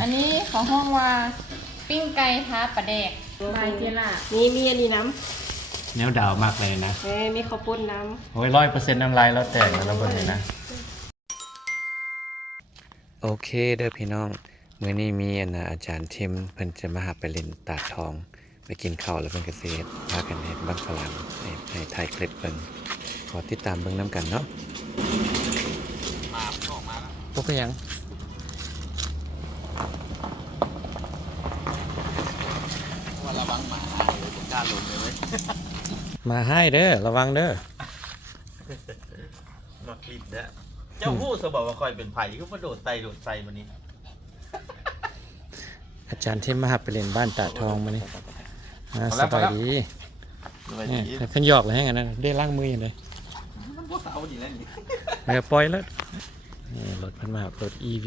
อันนี้ของห้องว่าปิ้งไก่ท้าปลาแดกบายเจล่ามีอันนี้น้แนวดาวมากเลยนะำมีข้าวปุ้นน้โอ้ย100%น้ำลายเราแตกแล้วเราเบิ่งเลยนะโอเคเด้อพี่น้องมื้อนี้มีอาจารย์ทิมเพิ่นจะมาหาไปเล่นตาดทองไปกินข้าวแล้วเพิ่นก็สิพากันเฮ็ดบักฝรั่งให้ถ่ายคลิปเพิ่นขอติดตามเบิ่งนํกันเนาะมาออกมาแล้วบ่เป็นหยังว่าระวังหมาผมกล้าลงเลยเว้ยมาให้เด้อระวังเด้อมาคลิปเด้อเจ้าผู้สบอกว่าคอยเป็นไผ่ก็มาโดดไตวันนี้อาจารย์ทิมมาหาไปเล่นบ้านตาดทองมานี่สบายดีเนี่ยขึ้นหยอกเลยให้กันนะได้ล้างมืออย่างไรมันพวกสาวดีแล้วนี่ไม่ปล่อยแล้วนี่รถพันมารถ EV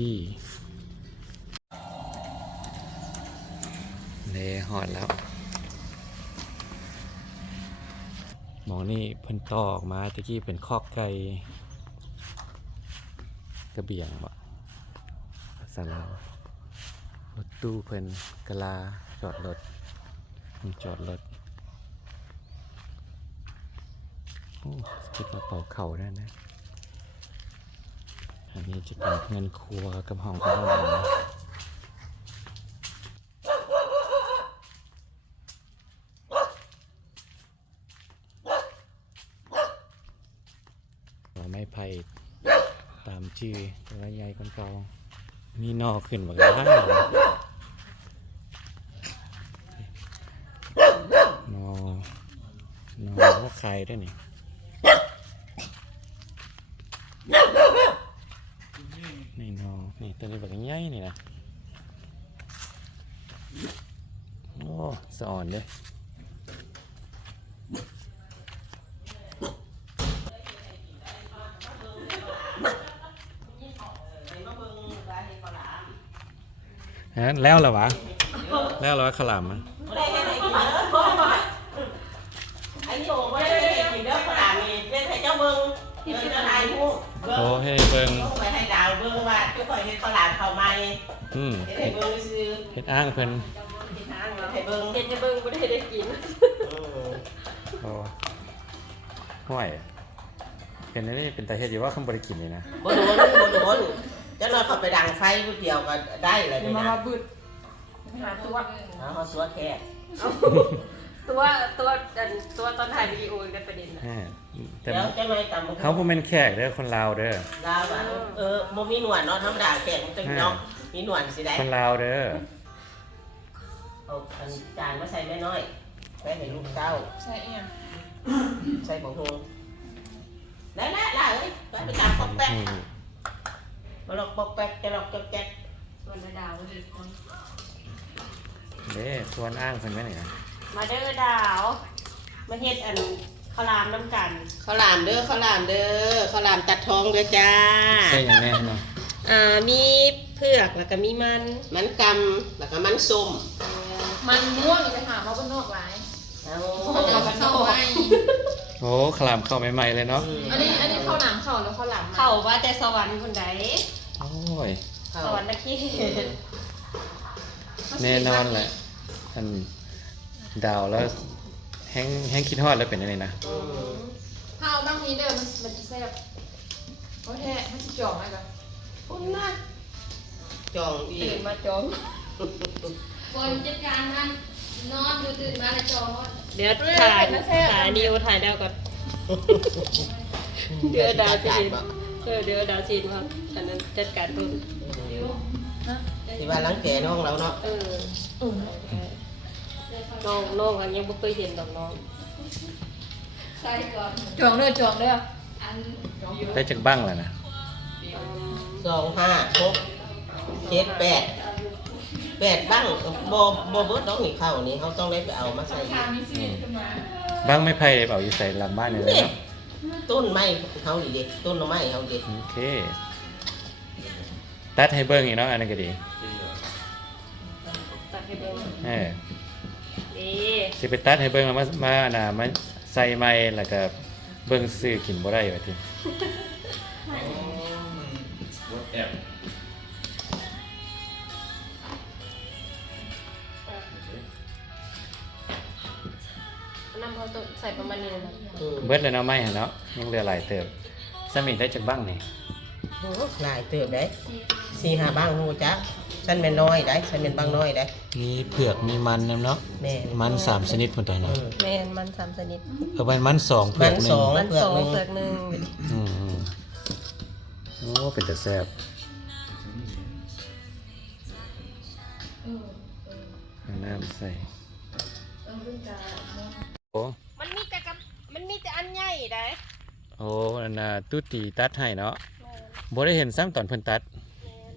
เลยหอดแล้วหมอนี่เพิ่นต่อออกมาตะกี้เป็นคอกไก่กระเบียงบ่ภาษาลาวรถตู้เพิ่นกะลาจอดรถโอ้สกิดกระเป๋าเข่าได้นะอันนี้จะเป็นเงินครัวกับห้องของเราไม้ไผ่ตามชื่อตัวใหญ่คนเก่ามีนอขึ้นมากันได้นอพวกใครได้นี่นี่นอนี่ตัวนี้แบบใหญ่นี่นะโอ้สะอ่อนเลยแล้วเหรอวะแล้วเหรอขลามอ่ะไอ้โจ้ไม่ได้กินเด้อขนาดนี้เป็นให้เจ้าเบิ้งเจ้าไทยผู้โอ้ให้เบิ้งไปให้ดาวเบิ้งว่าเจ้าข่อยเฮ็ดข้าวหลามข้าวใหม่ให้เบิ้งซื้อเฮ็ดอ้างเพิ่นให้เบิ้งบ่ได้กินโอ้ห่วยเห็นนี่เป็นตาเฮ็ดอยู่ว่าคำบ่ได้กินนี่นะบ่โดนจะรอเข้าไปดังไฟผู้เดียวก็ได้เลยนี่นะมาบึดหาตัวเฮาสัวแค่ตัวตอนถ่ายวิดีโอกันประเด็นนะแต่เขาบ่แม่นแขกเด้อคนลาวเด้อลาวบ่มีหนวดเนาะธรรมดาแขกมันต้องเนาะมีหนวดสิได้คนลาวเด้อเอาอันจานมาใส่แม่น้อยไว้ให้ลูกเต้าใช่เองใส่ผงฮูได้ละล่ะเอ้ยไปตามปอกแป๊กมาหลอกปอกแป๊กจะหลอกแจ๊กส่วนดาวอีกคนเด้ชวนอ้างเพิ่นไว้นี่นะมาเด้อดาวมาเฮ็ดอันข้าวหลามน้ำกันข้าวหลามเด้อข้าวหลามตัดทองเด้อจ้าใช่อย่างแน่เนาะมีเผือกแล้วก็มีมันกำแล้วก็มันส้มมันม่วงไปหาเขาบ้านนอกหลายเอาเข้าไว้โอ้ขลามเข้าใหม่ๆเลยเนาะอันนี้ข้าวหลามเข้าแล้วข้าวหลามเข้าว่าแต่สวรรค์คนใดโอ้ยสวรรค์นักขี้แน่นอนแหละอันดาวแล้วแห้งคิดฮอดแล้วเป็นยังไงนะข้าวบางทีเด้อมันจะแซ่บโอ้แท้มันจะจ่องอะไรกันคุณน่ะจองอีตื่นมาจองคนจัดการมันนอนดูตื่นมาแล้วจองเดี๋ยวถ่ายนิวถ่ายดาวก่อนเดี๋ยวดาวจีนเดี๋ยวดาวจีนว่าฉันนั้นจัดการเพิ่มที่ว่าล้างแกน้องเราเนาะน้องยังไม่เคยเห็นดอกน้องใช่ก่อนจองเด้อได้จากบ้างแล้วนะ2 5 6 7 8บ้างบ่เบิดต้องหนีเข้านี่เขาต้องได้ไปเอามาใส่บ้างไม่ไผ่เปล่าอยู่ใส่หลังบ้านนี่เลยเนาะต้นไม้เขาดิเด็กต้นไม้เขาเด็กโอเคตัดให้เบิ้งอีกเนาะอันนั้นก็ดีตัดให้เบิ้งสิไปตัดให้เบิ้งแล้วมาใส่ไม้แล้วก็เบิ้งซื้อกินบ่ได้ว่าติ น้ำเขาต้องใส่ประมาณนี้นะ เบิดเลยเนาะไม่เนาะยังเหลือหลายเติบสมิงได้จักบ้างนี่ โอ้หลายเติบได้4-5บ้างฮู้จักฉันแม่นน้อยได้ฉันแม่นบางน้อยได้ มีเผือกมีมันนำเนาะ แม่ มัน3ชนิดพุ่นตัวเนาะ แมนมัน3ชนิด เอาไปมัน2เผื มั อก น หนึ ส ง อง มัน เปลือก 2 หนึง เปลือกหนึง อืมโอ้เป็นแต่แซ่บเอาน้ำใส่โอ้ มันมีแต่อันใหญ่ได้ โอ้อันน่ะตุตีตัดให้เนาะบ่ได้เห็นซ้ำตอนเพิ่นตัด แมน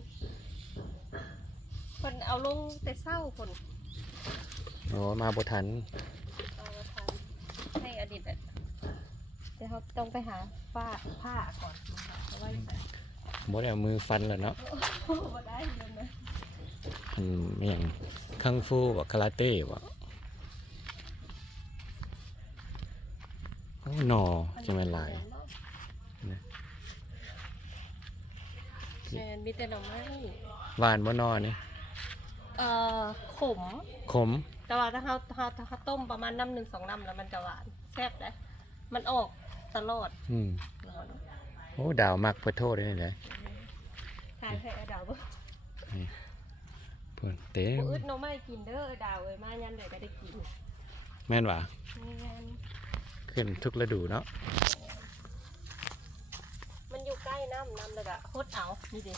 คนเอาลงแต่เศร้าคน โอ้มาบ่ทัน เอามาทำให้อดีตอ่ะเดี๋ยวเขาต้องไปหาผ้าก่อนเอาไว้ใส่ บ่ได้เอามือฟันแล้วเนาะ บ่ได้เลยนะ อหย่างคังฟูบ่คาราเต้บ่โอ้หนอจะแม่นหลาย แมนมีแต่หน่อไม้ หวานบ่หนอนี่ เอ่อขม ขม แต่ว่าถ้าเขาต้มประมาณน้ำ1-2 น้ำแล้วมันจะหวานแซ่บนะมันออกตลอด โอ้ดาวมักเพิ่นโทษได้นี่แหละ ทานแค่ดาวบ่ นี่เพิ่นเต็ม อึดหน่อไม้กินเด้อดาวเอ้ยมายันเดี๋ยวก็ได้กิน แม่นว่า แม่น ขึ้นทุกฤดูเนาะ มันอยู่ใกล้น้ำเลยอะโคตรเอานี่ดิ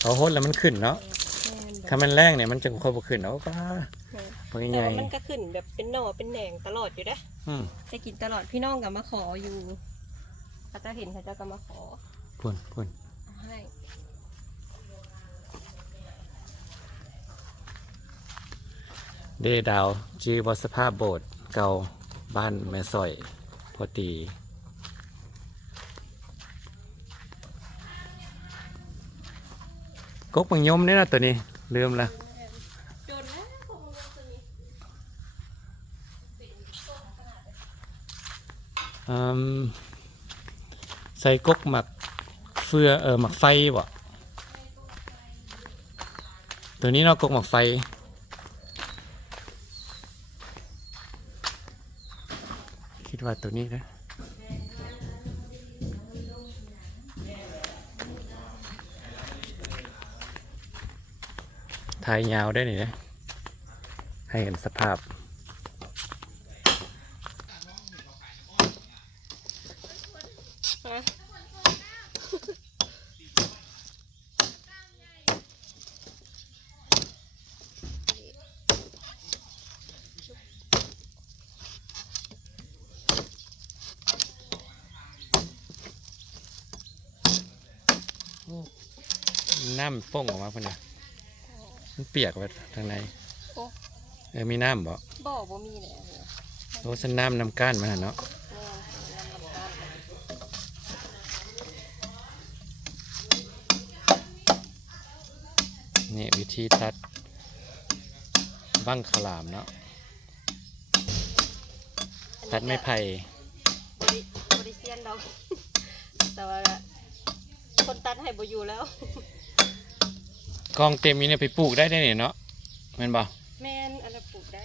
เอาโหดแล้วมันขึ้นเนาะ แม่นแบบ ถ้ามันแรงเนี่ยมันจะค่อยบ่ขึ้นเอาป้าพอ แต่ ใหญ่ ว่ามันก็ขึ้นแบบเป็นหน่อเป็นแหน่งตลอดอยู่นะ อืม จะกินตลอดพี่น้องกับมาขออยู่เขาจะเห็นเขาจะก็มาขอ พุ่น เอาให้ เดดาวจีวสภาพโบสถ์เก่าบ้านแม่สอยพอตีกกมังยมเนี่ยนะตัวนี้ลืมละ จนแล้วคงมันจะมี ใส่กกหมักเฟือหมักไฟบ่ตัวนี้เนาะกกหมักไฟคิดว่าตัวนี้นะถ่ายยาวได้หนินะให้เห็นสภาพ ฮะ น้ำฟ้งออกมาพุ่นนะมันเปียกไปทางใน โอ้ มีน้ำบ่ บ่มีเลย โอ้สันน้ำก้านมันน่ะเนาะนี่วิธีตัดบั้งขลามเนาะตัดไม้ไผ่ บริเซียนเรา แต่ว่าคนตัดให้บ่อยู่แล้ว กองเต็มนี้เนี่ยไปปลูกได้เนี่ยเนาะแม่นบ่ แม่นอันนั้นปลูกได้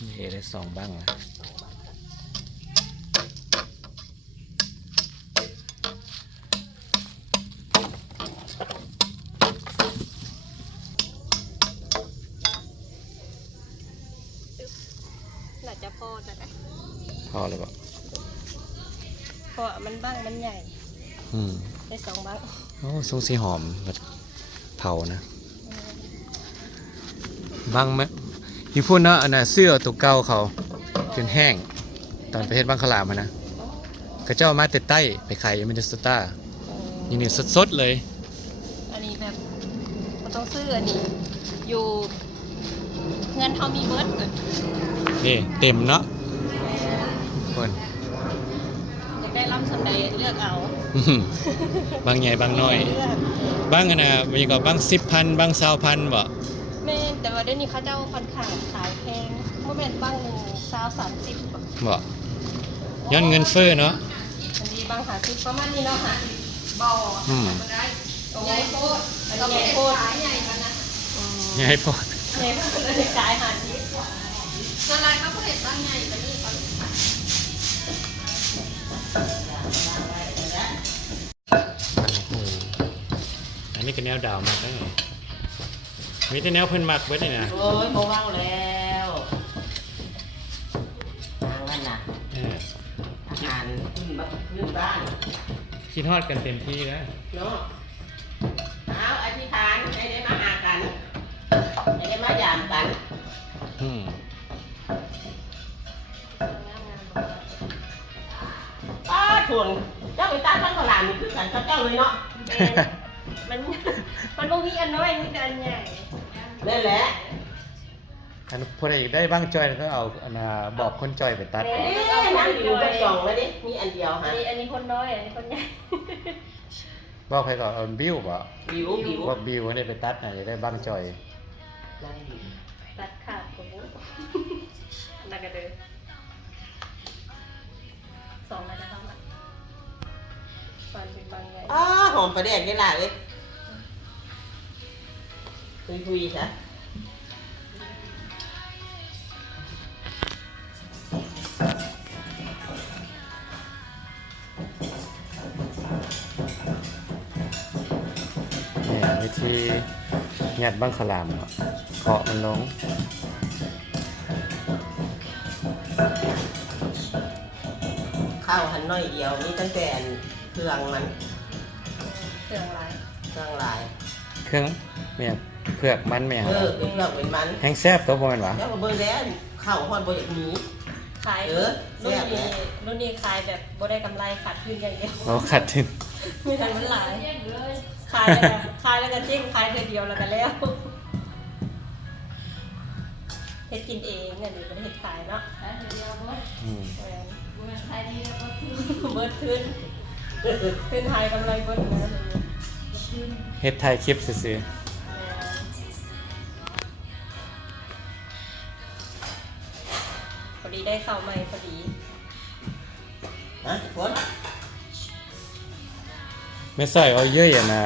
นี่ได้2บ้างแล้ว น่าจะพอจะได้ พอเลยบ่ เพราะมันบ้างมันใหญ่ อืม ได้2บ้าง โอ้ทรงสีหอมแบบเผานะบ้างไหมอยู่พูดเนาะอันน่ะเสื้อตัวเก่าเขาจนแห้งตอนไปเฮ็ดบังขลามอะนะก็เจ้ามาแต่ใต้ไปขายมินเดสตานี่สดๆเลย อันนี้แบบมันต้องซื้ออันนี้ อยู่เงินเขามีเบิร์ดเกิด นี่เต็มเนาะคน อยากได้รับสำใดเลือกเอา บางใหญ่บางน้อย เลือก บางอันน่ะมันก็บาง10,000บาง20,000บ่ แม่ แต่ว่าเดี๋ยวนี้เขาเจ้าค่อนข้างขายแพงเมื่อเป็นบ้างหนึ่ง30 บ่ย้อนเงินเฟ้อเนาะ อันนี้บาง50ประมาณนี้เนาะค่ะ บ่อ อืม บ่ได้ โอ้ ใหญ่ ย โพด อัน เรา นี้ ไม่ ใหญ่ ได้ โพด ขายใหญ่กันนะ อย่าให้พอ ใหญ่โพดเลยขาย50 ส่วนรายเขาก็เห็นบางใหญ่กว่านี้เขาขาย อันนี้ก็แนวดาวมากเลยมีแต่แนวเพิ่นมักเบิดนี่นะ โอ้ยโมว่างแล้วทางกันนะ เออ อาหารขึ้นบ้าน คิดฮอดกันเต็มที่แล้ว เนาะเอาอธิษฐานให้ได้มาหากันให้ได้มายามกัน อืม ป้าชวนเจ้าไปตั้งบ้านเขาหลานนี่คือกันกับเจ้าเลยเนาะ มันบ่มีอันน้อยมีแต่อันใหญ่ นั่นแหละ อันพอได้ได้บ้างจอยก็เอาอันน่ะบอกคนจอยไปตัด เอ๊ะนั่งอยู่บนกล่องแล้วดิมีอันเดียว อั ฮะ นนี้คนน้อยอันนี้คนใหญ่ บอกใครก็เอาบิวบ่ บิวบิว บอกบิวได้ไปตัดน่ะจะได้บ้างจอย นั่งอยู่ ตัดขาดผมนักกระเดิน2นาทีเท่านั้นฟันเป็นบางใหญ่ อ้าหอมประแดกได้หลายเลยคุยๆซะ นี่วิธียัดบ้างขลามเนาะเคาะมันลง ข้าวหันน้อยเดียวนี่ตั้งแต่เครื่องมัน เครื่องลาย เครื่องลาย เครื่องเมียเผือกมันเมีย เป็นเครื่องเป็นมัน แห้งแซ่บตัวบ่แม่นหวะ แล้วก็เบิ่งแล้วข้าวฮอดบ่อยากหนี ขาย เออ รุ่น แซ่บแห นี้ ละ รุ่นนี้ขายแบบบ่ได้กำไรขาดทุนอย่างเดียว โอ้ขัดทิน มีทันมันหลายขายแล้วก็จิ้งขายเธอเดียวแล้วก็แล้วเฮ็ดกินเองเนี่ยนี่บ่ได้เฮ็ดขายเนาะ อืม เบิดขึ้นขึ้นไทยกำไรเบิดนะ เฮ็ดถ่ายคลิปซื่อ พอดีได้เข้าใหม่พอดี ฮะฝน ๆไม่ใส่เอาเยอะอย่านะ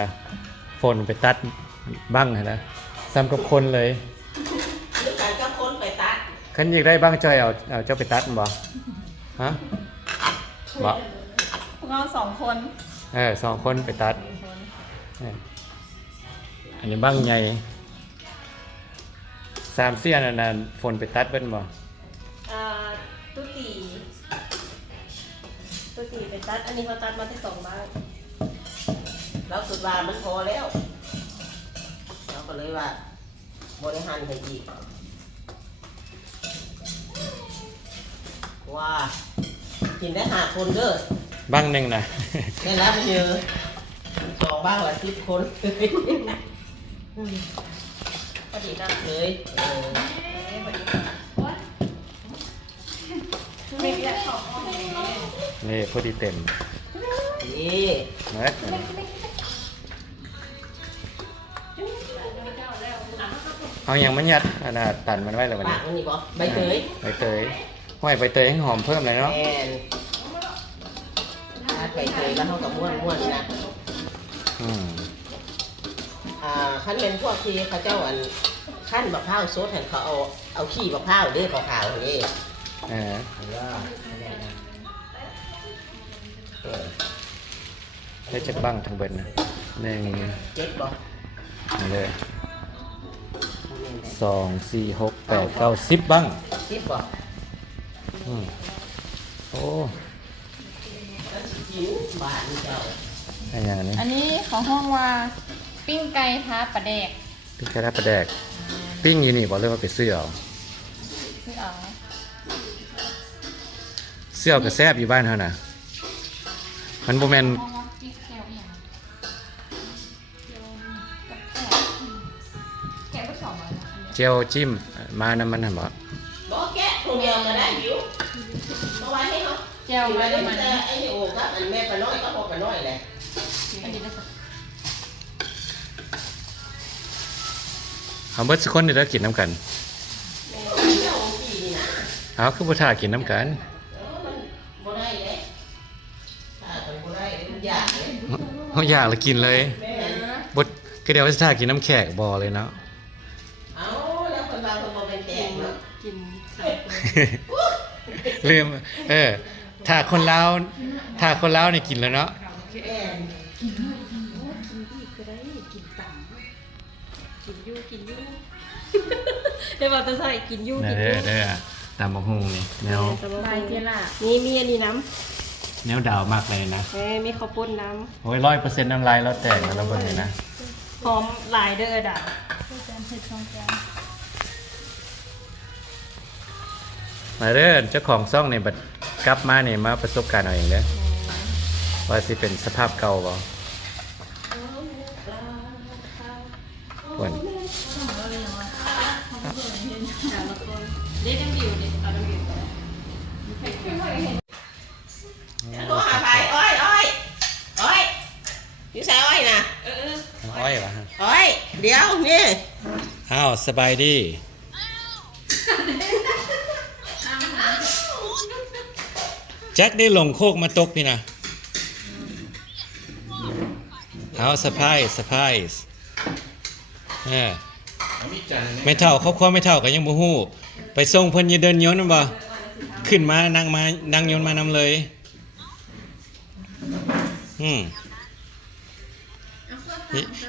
ฝนไปตัดบ้างหั่นนะซ้ำกับคนเลย หรือการกับคนไปตัด คันอยากได้บ้างจอยเอาเจ้าไปตัดบ่ฮะบ่ พวกเรา2 คน 2 คนไปตัดเอออันนี้บ้างใหญ่3 เสี้ยนอันนั้นฝนไปตัดเบิ่นบ่ ตุ๊ตีไปตัดอันนี้เขาตัดมาที่2 บ้าง เราสุดว่ามันพอแล้วเราก็เลยว่าบริหารให้อีกว่ากินได้5 คนเด้อ บ้างหนึงนะ ได้แล้วมันเยอะ2 บ้างละ10 คน พอดีนะ เลยพอดีไม่ได้ของ นี่พอดีเต็ม นี่ เม็ดเอาอย่างมันยัดอันน่ะตันมันไว้แล้ววัน ปา นี้ กมันนี่บ่ใบเตย ใบเตยห้อยใบเตยให้หอมเพิ่มเลยเนาะ แอนถ้าใบเตยแล้วเขากับม้วนๆนะ อืม ขั้นเป็นพวกที่เขาเจ้าอันขั้นบักพร้าวสดเห็นเขาเอาขี้บักพร้าวเด้ขาวๆนี่ เออได้จักบ้างทั้งเบิดนะ1 เจ็ดบ่ นี่เลย2 4 6 8 9 10บ้าง สิบบ่ อืมโอ้ แล้วสิกินบาทนี่เจ้า อันอย่างนี้ อันนี้ของห้องว่าปิ้งไก่ท้าปลาแดก ปิ้งกระดาษปลาแดกปิ้งอยู่นี่บอกเลยว่าไปซื้อเอา คือเอา เสื้อกับแซบอยู่บ้านเท่าน่ะมันโบแมน ห้องว่าปิ้งแก้วอย่างแก้วก็2 บาทนะ เจลจิ้มมาน้ำมันหันบ่ บ่แกะถุงเดียวก็ได้อยู่เมื่อวานให้เขา แก้ว ไว้ มา ได้ ได้มัน แต่ไอ้นี่โอ้ครับอันแม่ปลาน้อยก็พอปลาน้อยแหละ อันนี้ได้สัก เอาเบิดสักคนนี่แล้วกินน้ำกันเอาคือบ่ท่ากินน้ำกัน บ่ได้เด้ถ้าเป็นบ่ได้มันยากเลย เขาอยากแล้วกินเลยบดก็เดี๋ยวจะท่ากินน้ำแขกบ่เลยเนาะ เอาแล้วคนบางคนบ่เป็นแขกเนาะ กิน ลืมถ้าคนลาวนี่กินแล้วเนาะ แม่น กินก็ได้กินต่ำกินยู่กินยู่เดี๋ยวบอกจะใส่กินยู่กินยู่ เด้อตามบักฮุงนี่แนว ใบเจล่านี่มีอันนี้น้ แนวดาวมากเลยนะ ำมีข้าวปุ้นน้ โอ้ย100%น้ำลายเราแตกแล้วเราเบิ่งเลยนะ ำหอมหลายเด้อด่า มาเด้อเจ้าของซ่องนี่บัดกลับมานี่มาประสบการณ์เอาเองเด้อว่าสิเป็นสภาพเก่าบ่ควร เด็กยังอยู่เด็กเอาอยู่ โทรหาไผอ้อยอยู่ไสอ้อยน่ะ อ้อยวะฮะ อ้อยเดี๋ยวนี่ อ้าวสบายดีแจ็คได้ลงโคกมาตกพี่นะเอาสะพายไม่เท่าครอบครัวไม่เท่าก็ยังบ่ฮู้ไปส่งเพิ่นอยืนเดินย้อนบ่ขึ้นมานั่งย้อนมานำเลย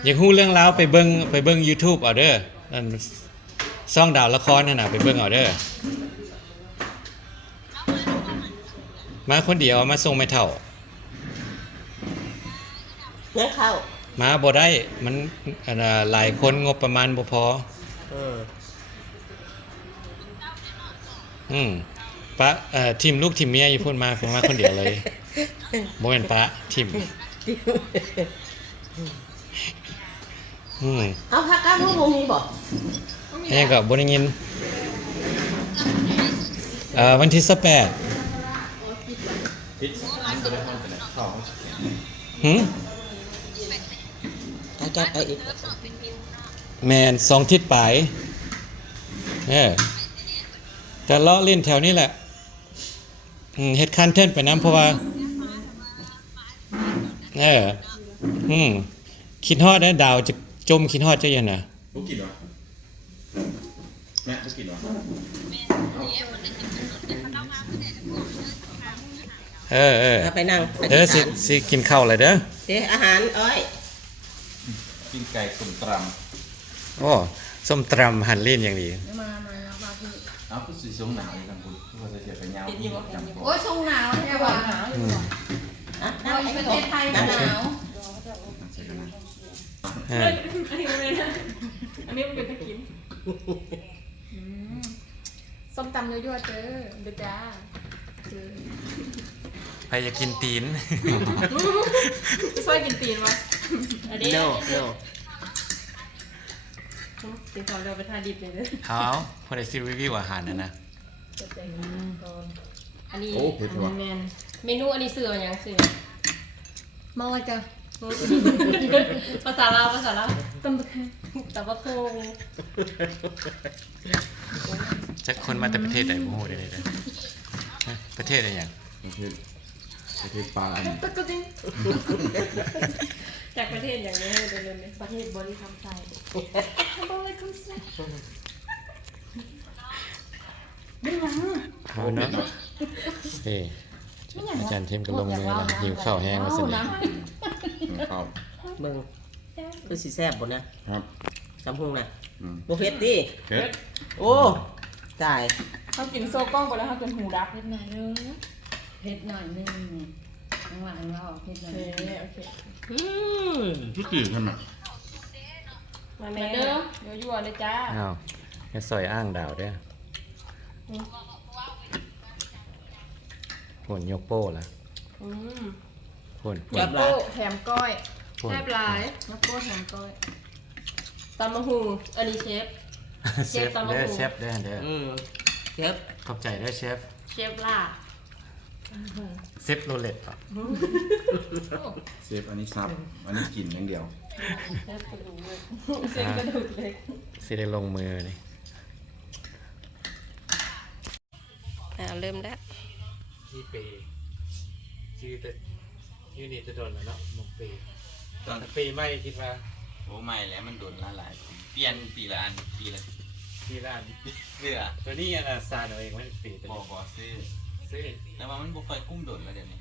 อยากฮู้เรื่องราวไปเบิ่ง YouTube เอาเด้อนั่นซ่องดาวละครนั่นน่ะไปเบิ่งเอาเด้อมาคนเดียวมาส่งไม่เท่า เงินเข้า มาบ่ได้มันหลายคนงบประมาณบ่พอปะทีมลูกทีมเมียอยู่พุ่นมาผมมาคนเดียวเลยบ่แม่นปะทีมเอาพักการรู้บ่มีบ่ อันนี้ก็บ่ได้ยินวันที่18อาจารย์เอาอีก แม่น2ทิศปลายแต่เลาะเล่นแถวนี้แหละเฮ็ดคันเทินไปน้ำเพราะว่าคิดฮอดนะดาวจะจมคิดฮอดจะยังน่ะ บุกินวะแม่บุกินวะ เอาไปนั่ง สิกินข้าวเลยเด้อ เดี๋ยวอาหารอ้อย กินไก่สุ่มตร โอ้ส้มตำหั่นเล่นอย่างดี มาพี่ ำเอาคือสีส้มหนาวอยู่ทางคุณทุกคนจะเสียไปยาวจำ โอ้ยทรงหนาวแค่ว่าหนาวอยู่ก่อน นั่ เรา ง ประเทศไทยหนาว อันนี้มันเป็นตะกิน ส้มตำยั่วๆเจอเด้อจ้า ใครจะกินตีน ช่วยกินตีนวะ อันนี้ no สีขาวเราไปทาดิบเลยเด้อ เอาพอได้ซีรีวิวอาหารนะ อันนี้เมนูอันนี้ซื้อมาอย่างซื้อ มองว่าจะ ภาษาลาวตำบักโคง จะคนมาแต่ประเทศไหนบ่ฮู้ได้เลยเด้อประเทศอะไรอย่าง ประเทศปลาอัน ตะกุจิง จากประเทศอย่างนี้เดินประเทศบริคำไทย เอาเนาะอาจารย์เทมก็ลงมือแล้วหิวข้าวแห้งมาสิ ข้าว เบิ่งคือสิแซ่บบ่นะครับ สำหุงน่ะ อืม บ่เผ็ดดิ เผ็ด โอ้ตาย เขากินโซกล้องไปแล้วเขาจนหูดับ เผ็ดหน่อยนึงข้างหลังเราเผ็ดหน่อยนึง โอเค พี่กี่ใช่ไหม มาแม่ มาเด้อยั่วๆเลยจ้า อ้าวแค่ซอยอ้างดาวเด้อผลยกโป้ละผล นักโก้แถมก้อย แซ่บหลาย นักโก้แถมก้อย ตำมะฮุงอันนี้เชฟ เชฟเด้อเชฟเด้อ เชฟ ขอบใจเด้อเชฟ เชฟลาบ เซฟโรเล็ตป่ะ เซฟอันนี้ซับอันนี้กินอย่างเดียว เส้นกระดูกเล็ก สิได้ลงมือนี่ เริ่มแล้ว ที่เปชื่อแต่ชื่อนี่จะโดนแล้วเนาะมงเปตอนปีไม่คิดว่า โอ้ไม่แล้วมันโดนละลายเปลี่ยนปีละอันปีละ ที่ร้าน เสื้อ ตัวนี้อันซานเอาเองมันปีตัว บอ นี้ กอซื้อ ซื้อ แต่ว่ามันบ่ค่อยกุ้มโดนแล้วเดี๋ยวนี้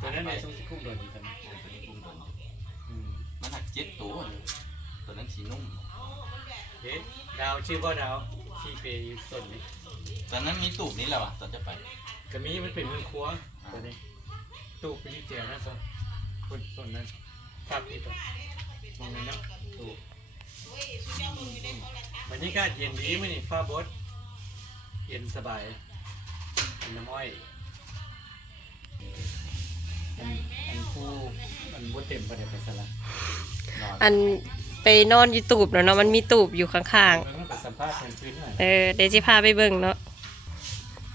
ตัวนั้นในซุ้มที่คุ้มโดนอยู่ตอนนี้ ตัวนี้กุ้มโดน อืม มันหักเจ็บตัวเลยตัวนั้นสีนุ่ม เฮ้ยดาวชื่อว่าดาวที่เปอยู่ส่วนนี้ ตอนนั้นมีตูบนี้แหละวะตอนจะไป กระมีมันเป็นมือครัวตัวนี้ตู้เป็นที่เจียวนะส่วนนั้นทับที่ตัวมองเลยเนาะตู้วันนี้ก็เย็นดีมั้ยนี่ฟ้าบดเย็นสบายเป็นน้ำอ้อยอันผู้อันบดเต็มประเดี๋ยวไปสละ อันไปนอนอยู่ตูบเนาะมันมีตูบอยู่ข้าง มันไปสัมภาษณ์คนพื้นหน่อย ๆเดี๋ยวจิพาไปเบิ่งเนาะ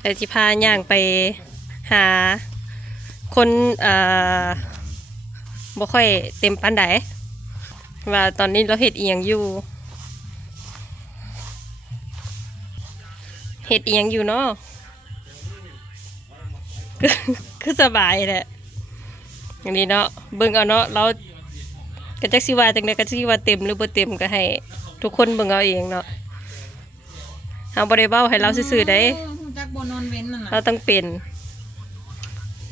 เดี๋ยวจิพาย่างไปหาคนบ่ค่อยเต็มปานใดว่าตอนนี้เราเฮ็ดอีหยังอยู่เฮ็ดอีหยังอยู่เนาะ คือสบายแหละอย่างนี้เนาะเบิ่งเอาเนาะเราก็จักสิว่าจังได๋ก็สิว่าเต็มหรือบ่เต็มก็ให้ทุกคนเบิ่งเอาเองเนาะเฮาบ่ได้เว้าให้เราซื่อๆได้ จักบนอนเว้นนั่น เรา น่ะ ต้องเป็น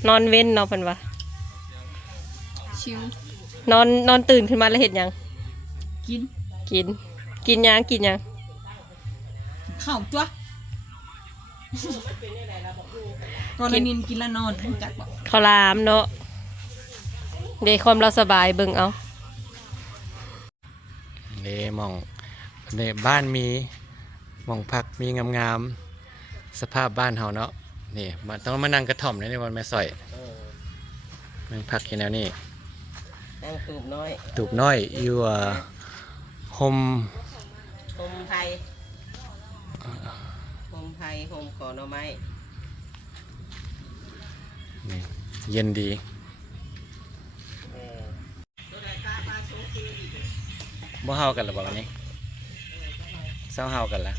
นอนเว้นเนาะเพิ่นว่า ชิวน อนตื่นขึ้นมาแล้วเฮ็ดหยัง กิน กินหยังกินหยัง ข้าวตัวตอนนินกินแล้วนอนจักบ่ ข้าวหลามเนาะเดี๋ยวความเราสบายเบิ่งเอา นี่มองในบ้านมีมองพักมีงามๆสภาพบ้านเฮาเนาะนี่มันต้องมานั่งกระท่อมในวันแม่สอยมันพักอยู่แนวนี้ นั่งตูบน้อย ตูบน้อยอยู่โฮม โฮมไทยโฮมไทยโฮมก่อหน่อไม้ นี่เย็นดีบ่เฮากันหรือเปล่าวันนี้เศร้าเฮากันละ